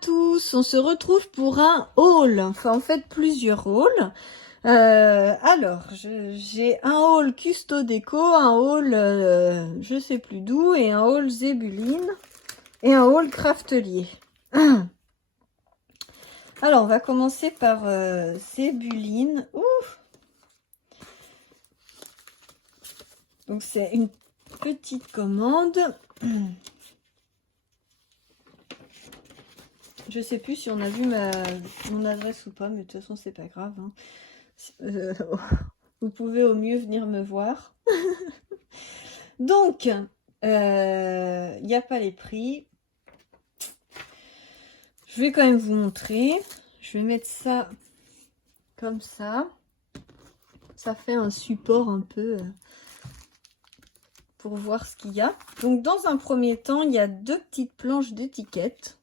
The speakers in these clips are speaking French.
tous, on se retrouve pour un haul, enfin en fait plusieurs hauls. Alors, j'ai un haul Custo Déco, un haul je sais plus d'où, et un haul Zébuline, et un haul Craftelier. Alors, on va commencer par Zébuline. Ouf. Donc, c'est une petite commande. Je sais plus si on a vu mon adresse ou pas, mais de toute façon, c'est pas grave. Hein. Vous pouvez au mieux venir me voir. Donc, il n'y a pas les prix. Je vais quand même vous montrer. Je vais mettre ça comme ça. Ça fait un support un peu pour voir ce qu'il y a. Donc, dans un premier temps, il y a deux petites planches d'étiquettes.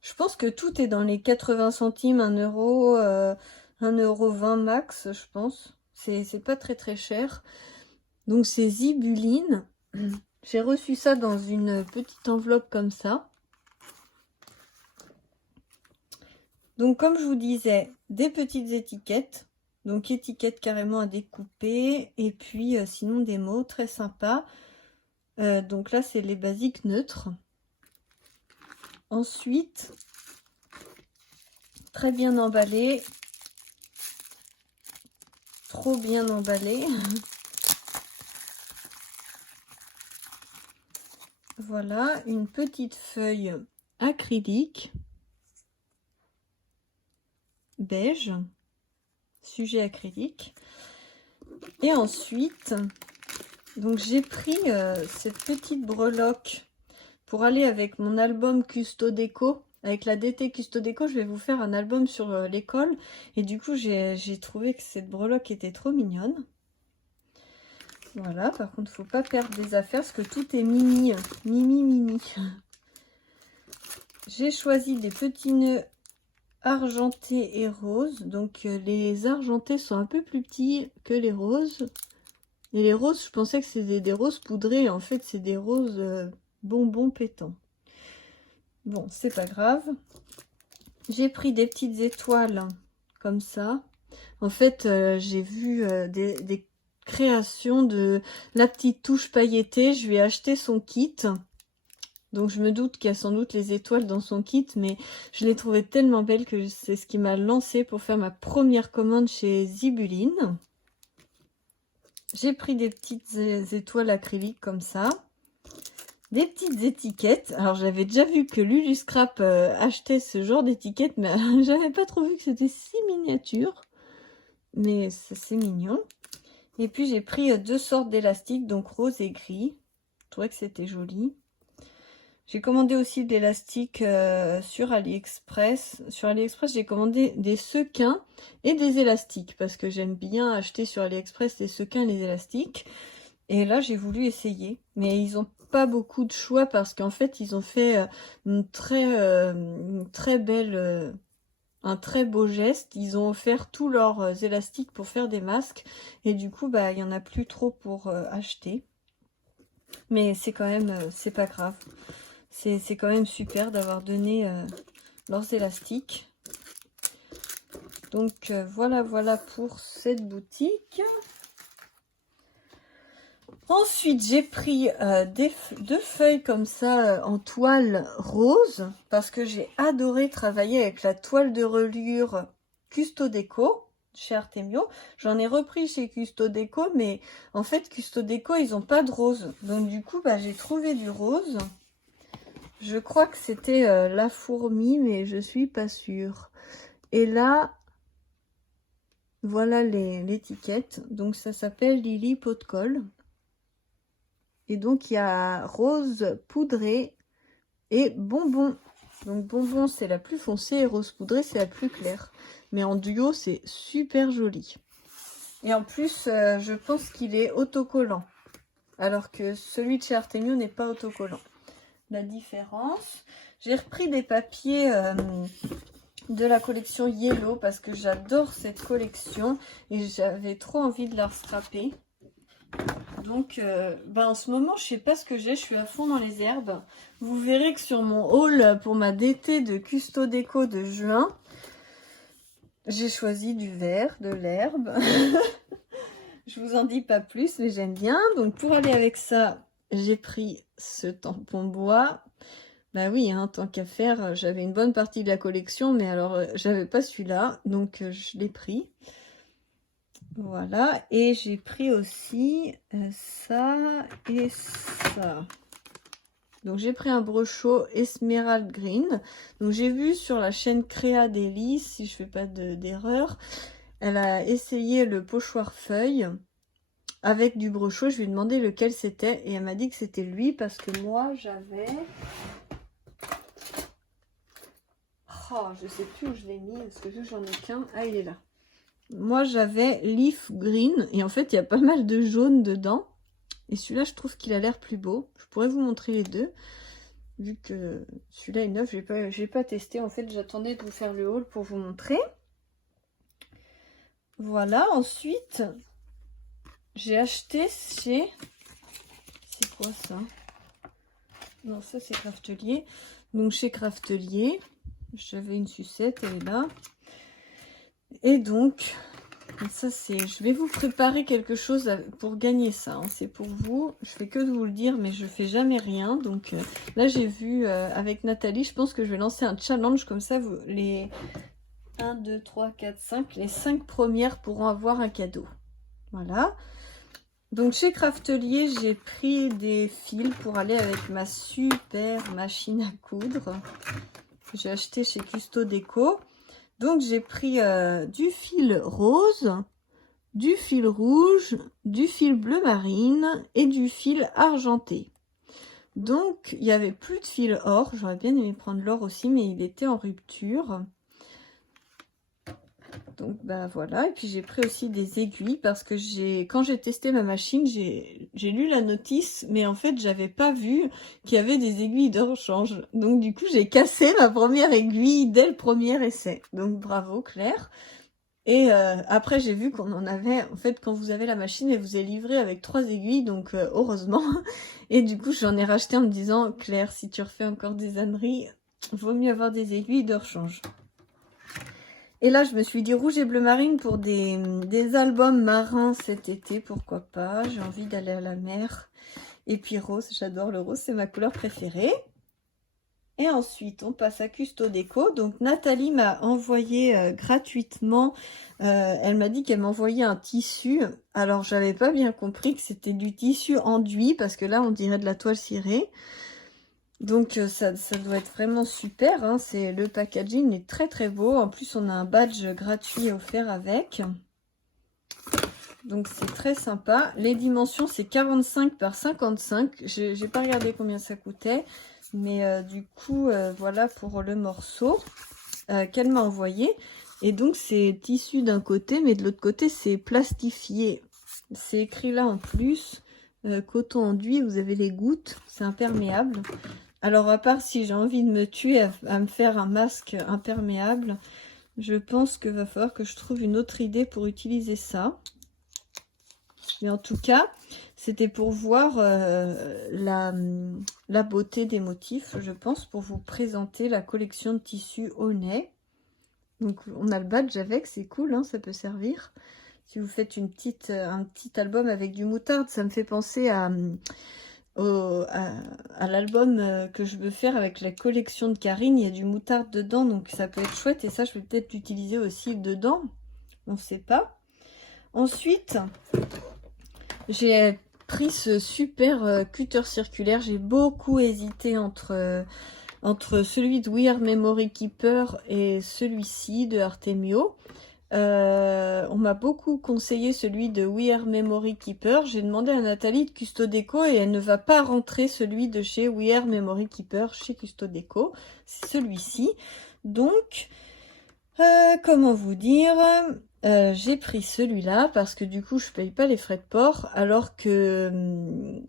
Je pense que tout est dans les 80 centimes, 1 euro, 1,20 € max, je pense. C'est pas très très cher. Donc c'est Zébuline. J'ai reçu ça dans une petite enveloppe comme ça. Donc comme je vous disais, des petites étiquettes. Donc étiquettes carrément à découper. Et puis sinon des mots très sympas. Donc là c'est les basiques neutres. Ensuite, très bien emballé. Trop bien emballé. Voilà, une petite feuille acrylique beige, sujet acrylique. Et ensuite, donc j'ai pris cette petite breloque pour aller avec mon album Custo Déco. Avec la DT Custo Déco, je vais vous faire un album sur l'école. Et du coup, j'ai trouvé que cette breloque était trop mignonne. Voilà, par contre, faut pas perdre des affaires parce que tout est mini. J'ai choisi des petits nœuds argentés et roses. Donc les argentés sont un peu plus petits que les roses. Et les roses, je pensais que c'était des roses poudrées. En fait, c'est des roses bonbons pétants. Bon, c'est pas grave. J'ai pris des petites étoiles comme ça. En fait, j'ai vu des créations de la petite touche pailletée. Je lui ai acheté son kit. Donc je me doute qu'il y a sans doute les étoiles dans son kit, mais je l'ai trouvée tellement belle que c'est ce qui m'a lancée pour faire ma première commande chez Zébuline. J'ai pris des petites étoiles acryliques comme ça. Des petites étiquettes. Alors j'avais déjà vu que Lulu Scrap achetait ce genre d'étiquettes, mais j'avais pas trop vu que c'était si miniature. Mais c'est mignon. Et puis j'ai pris deux sortes d'élastiques, donc rose et gris. Je trouvais que c'était joli. J'ai commandé aussi de l'élastique sur AliExpress. Sur AliExpress, j'ai commandé des sequins et des élastiques parce que j'aime bien acheter sur AliExpress les sequins et les élastiques. Et là, j'ai voulu essayer. Mais ils n'ont pas beaucoup de choix parce qu'en fait, ils ont fait une très belle... un très beau geste. Ils ont offert tous leurs élastiques pour faire des masques. Et du coup, bah, il n'y en a plus trop pour acheter. Mais c'est quand même... c'est pas grave. C'est quand même super d'avoir donné leurs élastiques. Donc voilà pour cette boutique. Ensuite, j'ai pris deux feuilles comme ça en toile rose parce que j'ai adoré travailler avec la toile de reliure Custo Déco chez Artemio. J'en ai repris chez Custo Déco, mais en fait Custo Déco ils n'ont pas de rose. Donc du coup, bah, j'ai trouvé du rose. Je crois que c'était la fourmi, mais je suis pas sûre. Et là, voilà l'étiquette. Donc ça s'appelle Lily Pot de Colle. Et donc il y a rose poudrée et bonbon. Donc bonbon c'est la plus foncée et rose poudrée c'est la plus claire. Mais en duo c'est super joli. Et en plus je pense qu'il est autocollant. Alors que celui de chez Artemio n'est pas autocollant. La différence. J'ai repris des papiers de la collection Yellow parce que j'adore cette collection et j'avais trop envie de la scraper. Donc, en ce moment, je sais pas ce que j'ai. Je suis à fond dans les herbes. Vous verrez que sur mon haul pour ma DT de Custo Déco de juin, j'ai choisi du vert, de l'herbe. Je vous en dis pas plus, mais j'aime bien. Donc, pour aller avec ça, j'ai pris ce tampon bois. Bah oui, hein, tant qu'à faire, j'avais une bonne partie de la collection, mais alors, j'avais pas celui-là. Donc, je l'ai pris. Voilà, et j'ai pris aussi ça et ça. Donc j'ai pris un brochot Emerald Green. Donc j'ai vu sur la chaîne Créa d'Élise, si je fais pas d'erreur, elle a essayé le pochoir feuille avec du brochot. Je lui ai demandé lequel c'était et elle m'a dit que c'était lui parce que moi j'avais... Oh, je sais plus où je l'ai mis parce que j'en ai qu'un. Ah, il est là. Moi, j'avais Leaf Green et en fait, il y a pas mal de jaune dedans. Et celui-là, je trouve qu'il a l'air plus beau. Je pourrais vous montrer les deux. Vu que celui-là est neuf, j'ai pas testé. En fait, j'attendais de vous faire le haul pour vous montrer. Voilà. Ensuite, j'ai acheté chez... C'est quoi ça? Non, ça, c'est Craftelier. Donc, chez Craftelier, j'avais une sucette, elle est là. Et donc, ça c'est... Je vais vous préparer quelque chose pour gagner ça. Hein. C'est pour vous. Je fais que de vous le dire, mais je fais jamais rien. Donc là, j'ai vu avec Nathalie, je pense que je vais lancer un challenge comme ça. Vous, les 1, 2, 3, 4, 5, les 5 premières pourront avoir un cadeau. Voilà. Donc chez Craftelier, j'ai pris des fils pour aller avec ma super machine à coudre. J'ai acheté chez Custo Déco. Donc j'ai pris du fil rose, du fil rouge, du fil bleu marine et du fil argenté. Donc il n'y avait plus de fil or, j'aurais bien aimé prendre l'or aussi mais il était en rupture. Donc bah voilà, et puis j'ai pris aussi des aiguilles parce que quand j'ai testé ma machine, j'ai lu la notice, mais en fait j'avais pas vu qu'il y avait des aiguilles de rechange. Donc du coup j'ai cassé ma première aiguille dès le premier essai. Donc bravo Claire. Et après j'ai vu qu'on en avait, en fait quand vous avez la machine, elle vous est livrée avec 3 aiguilles, donc heureusement. Et du coup j'en ai racheté en me disant, Claire, si tu refais encore des âneries, vaut mieux avoir des aiguilles de rechange. Et là, je me suis dit rouge et bleu marine pour des albums marins cet été, pourquoi pas. J'ai envie d'aller à la mer. Et puis rose, j'adore le rose, c'est ma couleur préférée. Et ensuite, on passe à Custo Déco. Donc Nathalie m'a envoyé gratuitement, elle m'a dit qu'elle m'envoyait un tissu. Alors, j'avais pas bien compris que c'était du tissu enduit, parce que là, on dirait de la toile cirée. Donc ça doit être vraiment super, hein. Le packaging est très très beau. En plus on a un badge gratuit offert avec. Donc c'est très sympa. Les dimensions c'est 45 par 55. J'ai pas regardé combien ça coûtait. Mais du coup voilà pour le morceau qu'elle m'a envoyé. Et donc c'est tissu d'un côté mais de l'autre côté c'est plastifié. C'est écrit là en plus. Coton enduit, vous avez les gouttes. C'est imperméable. Alors, à part si j'ai envie de me tuer à me faire un masque imperméable, je pense qu'il va falloir que je trouve une autre idée pour utiliser ça. Mais en tout cas, c'était pour voir la beauté des motifs, je pense, pour vous présenter la collection de tissus Honnet. Donc, on a le badge avec, c'est cool, hein, ça peut servir. Si vous faites un petit album avec du moutarde, ça me fait penser à l'album que je veux faire avec la collection de Karine. Il y a du moutarde dedans, donc ça peut être chouette. Et ça, je vais peut-être l'utiliser aussi dedans. On ne sait pas. Ensuite, j'ai pris ce super cutter circulaire. J'ai beaucoup hésité entre celui de We Are Memory Keeper et celui-ci de Artemio. On m'a beaucoup conseillé celui de We Are Memory Keeper. J'ai demandé à Nathalie de Custo Déco et elle ne va pas rentrer celui de chez We Are Memory Keeper chez Custo Déco. C'est celui-ci. Donc, comment vous dire, j'ai pris celui-là parce que du coup je paye pas les frais de port alors que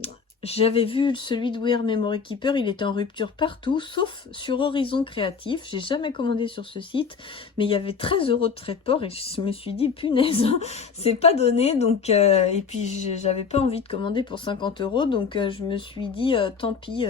j'avais vu celui de Wear Memory Keeper, il était en rupture partout, sauf sur Horizon Créatif. J'ai jamais commandé sur ce site, mais il y avait 13 € de frais de port et je me suis dit, punaise, c'est pas donné. Donc, et puis j'avais pas envie de commander pour 50 €, donc je me suis dit, tant pis,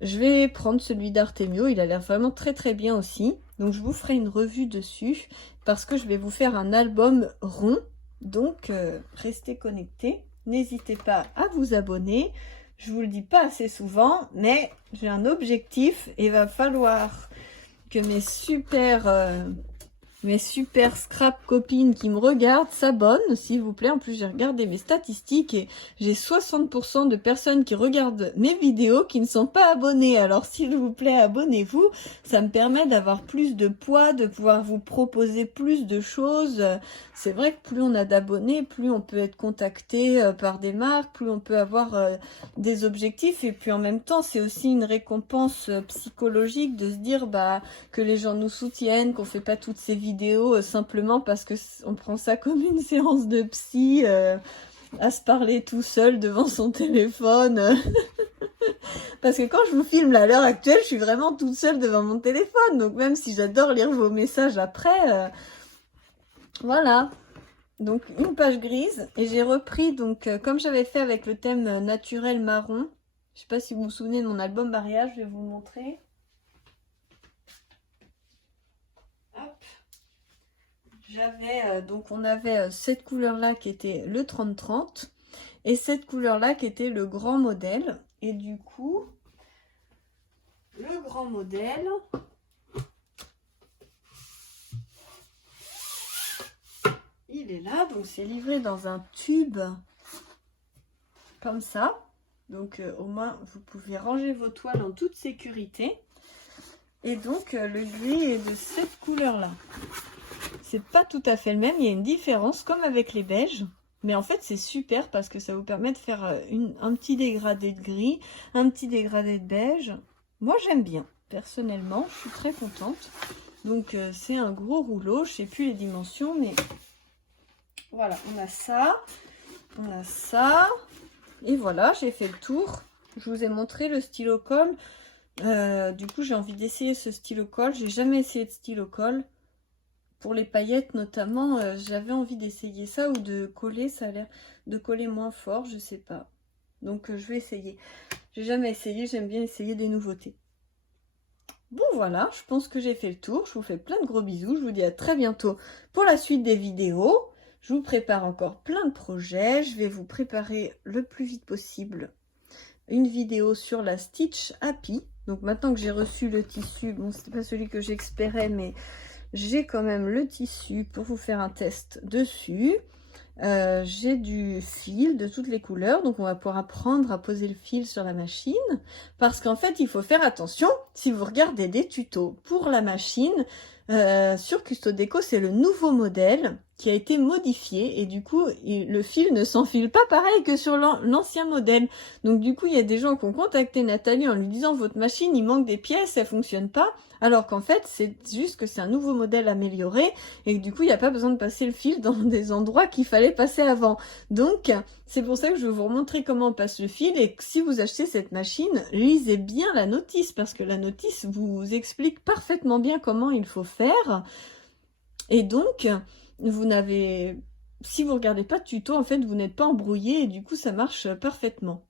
je vais prendre celui d'Artemio, il a l'air vraiment très très bien aussi. Donc je vous ferai une revue dessus, parce que je vais vous faire un album rond, donc restez connectés. N'hésitez pas à vous abonner. Je vous le dis pas assez souvent, mais j'ai un objectif et il va falloir que mes super scrap copines qui me regardent s'abonnent, s'il vous plaît. En plus, j'ai regardé mes statistiques et j'ai 60% de personnes qui regardent mes vidéos qui ne sont pas abonnées. Alors, s'il vous plaît, abonnez-vous. Ça me permet d'avoir plus de poids, de pouvoir vous proposer plus de choses. C'est vrai que plus on a d'abonnés, plus on peut être contacté par des marques, plus on peut avoir des objectifs. Et puis, en même temps, c'est aussi une récompense psychologique de se dire que les gens nous soutiennent, qu'on fait pas toutes ces vidéos simplement parce que on prend ça comme une séance de psy, à se parler tout seul devant son téléphone. Parce que quand je vous filme là, à l'heure actuelle, je suis vraiment toute seule devant mon téléphone. Donc même si j'adore lire vos messages après, voilà. Donc une page grise. Et j'ai repris, donc comme j'avais fait avec le thème naturel marron. Je sais pas si vous vous souvenez de mon album mariage, je vais vous le montrer. J'avais donc on avait cette couleur là qui était le 30-30 et cette couleur là qui était le grand modèle. Et du coup, le grand modèle, il est là, donc c'est livré dans un tube comme ça. Donc au moins vous pouvez ranger vos toiles en toute sécurité. Et donc le gris est de cette couleur là. C'est pas tout à fait le même, il y a une différence comme avec les beiges. Mais en fait c'est super parce que ça vous permet de faire un petit dégradé de gris, un petit dégradé de beige. Moi j'aime bien, personnellement, je suis très contente. Donc c'est un gros rouleau, je sais plus les dimensions, mais voilà, on a ça, et voilà, j'ai fait le tour. Je vous ai montré le stylo colle. Du coup j'ai envie d'essayer ce stylo colle, j'ai jamais essayé de stylo colle. Pour les paillettes notamment, j'avais envie d'essayer ça ou de coller, ça a l'air de coller moins fort, je sais pas. Donc je vais essayer. J'ai jamais essayé, j'aime bien essayer des nouveautés. Bon voilà, je pense que j'ai fait le tour. Je vous fais plein de gros bisous. Je vous dis à très bientôt pour la suite des vidéos. Je vous prépare encore plein de projets. Je vais vous préparer le plus vite possible une vidéo sur la Stitch Happy. Donc maintenant que j'ai reçu le tissu, bon c'était pas celui que j'espérais, mais j'ai quand même le tissu pour vous faire un test dessus. J'ai du fil de toutes les couleurs, donc on va pouvoir apprendre à poser le fil sur la machine, parce qu'en fait il faut faire attention. Si vous regardez des tutos pour la machine sur Custodeco, c'est le nouveau modèle qui a été modifié et du coup le fil ne s'enfile pas pareil que sur l'ancien modèle. Donc du coup il y a des gens qui ont contacté Nathalie en lui disant votre machine il manque des pièces, elle fonctionne pas, alors qu'en fait c'est juste que c'est un nouveau modèle amélioré et que du coup il n'y a pas besoin de passer le fil dans des endroits qu'il fallait passer avant. Donc c'est pour ça que je vais vous remontrer comment on passe le fil, et que si vous achetez cette machine, lisez bien la notice, parce que la notice vous explique parfaitement bien comment il faut faire. Et donc vous n'avez, si vous regardez pas de tuto, en fait vous n'êtes pas embrouillé et du coup ça marche parfaitement.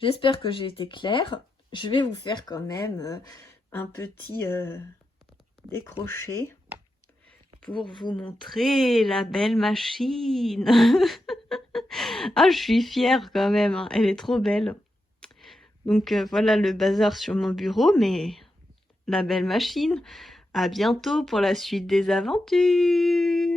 J'espère que j'ai été claire. Je vais vous faire quand même un petit décroché pour vous montrer la belle machine. Ah, je suis fière quand même, hein. Elle est trop belle. Donc voilà le bazar sur mon bureau, mais la belle machine. À bientôt pour la suite des aventures.